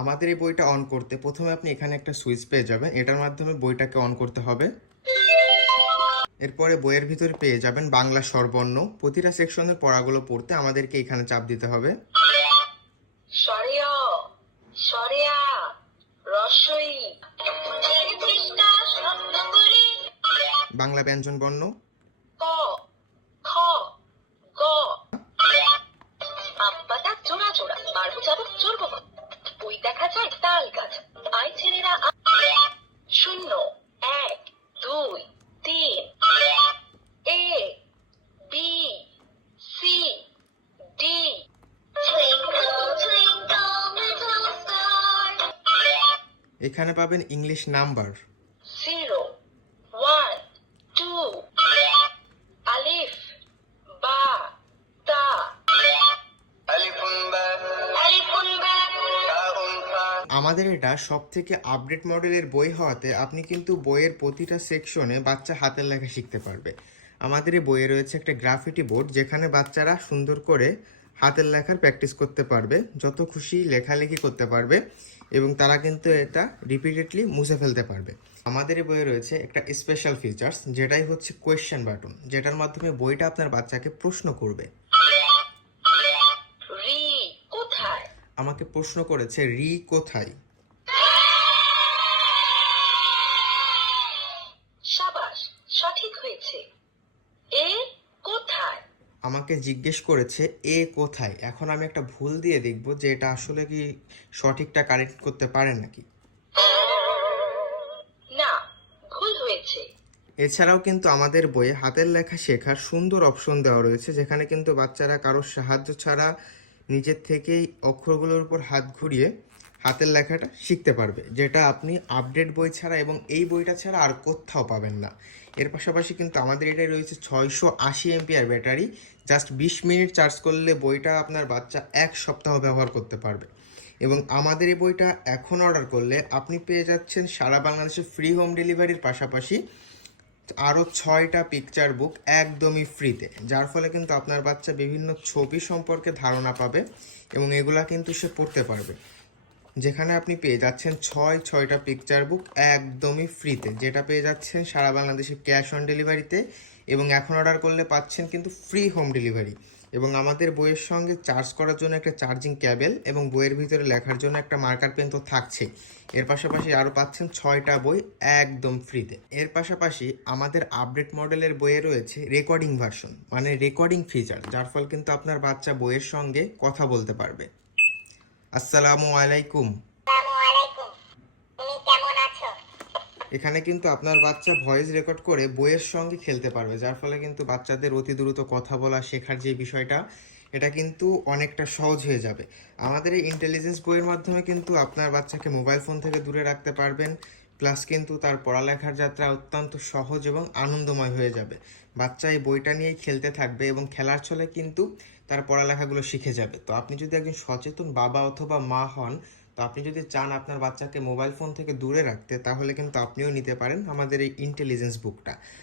আমাদের এই বইটা অন করতে প্রথমে আপনি এখানে একটা সুইচ পেয়ে যাবেন, এটার মাধ্যমে বইটাকে অন করতে হবে। এরপরে বইয়ের ভিতরে পেয়ে যাবেন বাংলা স্বরবর্ণ। প্রতিটা সেকশনের পড়াগুলো পড়তে আমাদেরকে এখানে চাপ দিতে হবে। সরেয়া সরেয়া রসই বাংলা ব্যঞ্জন বর্ণ, ক খ গ আব্বাটা জোড়া জোড়া বারো যাবো চড়বো বই দেখা যায় তাল গাছ আই ছেলেরা শূন্য এক দুই তিন এ বি সি ডি এখানে পাবেন ইংলিশ নাম্বার। 0 1 2 আলিফ বা তা আলিফুন বা তাউন ফা। আমাদের এটা সব থেকে আপডেট মডেলের বই হওয়াতে আপনি কিন্তু বইয়ের প্রতিটা সেকশনে বাচ্চা হাতের লেখা শিখতে পারবে। আমাদের এই বইয়ে রয়েছে একটা গ্রাফিটি বোর্ড, যেখানে বাচ্চারা সুন্দর করে হাতের লেখার প্র্যাকটিস করতে পারবে, যত খুশি লেখালেখি করতে পারবে এবং তারা কিন্তু এটা রিপিটেডলি মুছে ফেলতে পারবে। আমাদের এই বইয়ে রয়েছে একটা স্পেশাল ফিচার্স, যেটাই হচ্ছে কোয়েশ্চেন বাটন, যেটার মাধ্যমে বইটা আপনার বাচ্চাকে প্রশ্ন করবে। রি কোথায়? আমাকে প্রশ্ন করেছে রি কোথায়। শাবাশ, সঠিক হয়েছে। এ কোথায়? আমাকে জিজ্ঞেস করেছে এ কোথায়। এখন আমি একটা ভুল দিয়ে দেখব যে এটা আসলে কি সঠিকটা কারেক্ট করতে পারে নাকি। না, ভুল হয়েছে। এছাড়াও কিন্তু আমাদের বইয়ে হাতের লেখা শেখার সুন্দর অপশন দেওয়া রয়েছে, যেখানে কিন্তু বাচ্চারা কারোর সাহায্য ছাড়া নিজের থেকেই অক্ষরগুলোর উপর হাত ঘুরিয়ে হাতের লেখাটা শিখতে পারবে, যেটা আপনি আপডেট বই ছাড়া এবং এই বইটা ছাড়া আর কোথাও পাবেন না। এর পাশাপাশি কিন্তু আমাদের এটাই রয়েছে 680 MPR battery. Just 20 minute charge করলে বইটা আপনার বাচ্চা 1 সপ্তাহ ব্যবহার করতে পারবে। এবং আমাদের এই বইটা এখন অর্ডার করলে আপনি পেয়ে যাচ্ছেন সারা বাংলাদেশে ফ্রি হোম ডেলিভারির পাশাপাশি আরও 6টা পিকচার বুক একদমই ফ্রিতে, যার ফলে কিন্তু আপনার বাচ্চা বিভিন্ন ছবি সম্পর্কে ধারণা পাবে এবং এগুলা কিন্তু সে পড়তে পারবে। যেখানে আপনি পেয়ে যাচ্ছেন 6টা পিকচার বুক একদমই ফ্রিতে, যেটা পেয়ে যাচ্ছেন সারা বাংলাদেশে ক্যাশ অন ডেলিভারিতে এবং এখন অর্ডার করলে পাচ্ছেন কিন্তু ফ্রি হোম ডেলিভারি। এবং আমাদের বইয়ের সঙ্গে চার্জ করার জন্য একটা চার্জিং ক্যাবেল এবং বইয়ের ভিতরে লেখার জন্য একটা মার্কার পেন তো থাকছেই। এর পাশাপাশি আরও পাচ্ছেন 6টা বই একদম ফ্রিতে। এর পাশাপাশি আমাদের আপডেট মডেলের বইয়ে রয়েছে রেকর্ডিং ভার্সন, মানে রেকর্ডিং ফিচার, যার ফলে কিন্তু আপনার বাচ্চা বইয়ের সঙ্গে কথা বলতে পারবে। আসসালামু আলাইকুম। তুমি কেমন আছো? এখানে কিন্তু আপনার বাচ্চা ভয়েস রেকর্ড করে বইয়ের সঙ্গে খেলতে পারবে, যার ফলে কিন্তু বাচ্চাদের অতি দ্রুত কথা বলা শেখার যে বিষয়টা, এটা কিন্তু অনেকটা সহজ হয়ে যাবে। আমাদের এই ইন্টেলিজেন্স বইয়ের মাধ্যমে কিন্তু আপনার বাচ্চাকে মোবাইল ফোন থেকে দূরে রাখতে পারবেন, প্লাস কিন্তু তার পড়ালেখার যাত্রা অত্যন্ত সহজ এবং আনন্দময় হয়ে যাবে। বাচ্চা এই বইটা নিয়েই খেলতে থাকবে এবং খেলার ছলে কিন্তু তার পড়ালেখাগুলো শিখে যাবে। তো আপনি যদি একজন সচেতন বাবা অথবা মা হন, তো আপনি যদি চান আপনার বাচ্চাকে মোবাইল ফোন থেকে দূরে রাখতে, তাহলে কিন্তু আপনিও নিতে পারেন আমাদের এই ইন্টেলিজেন্স বুকটা।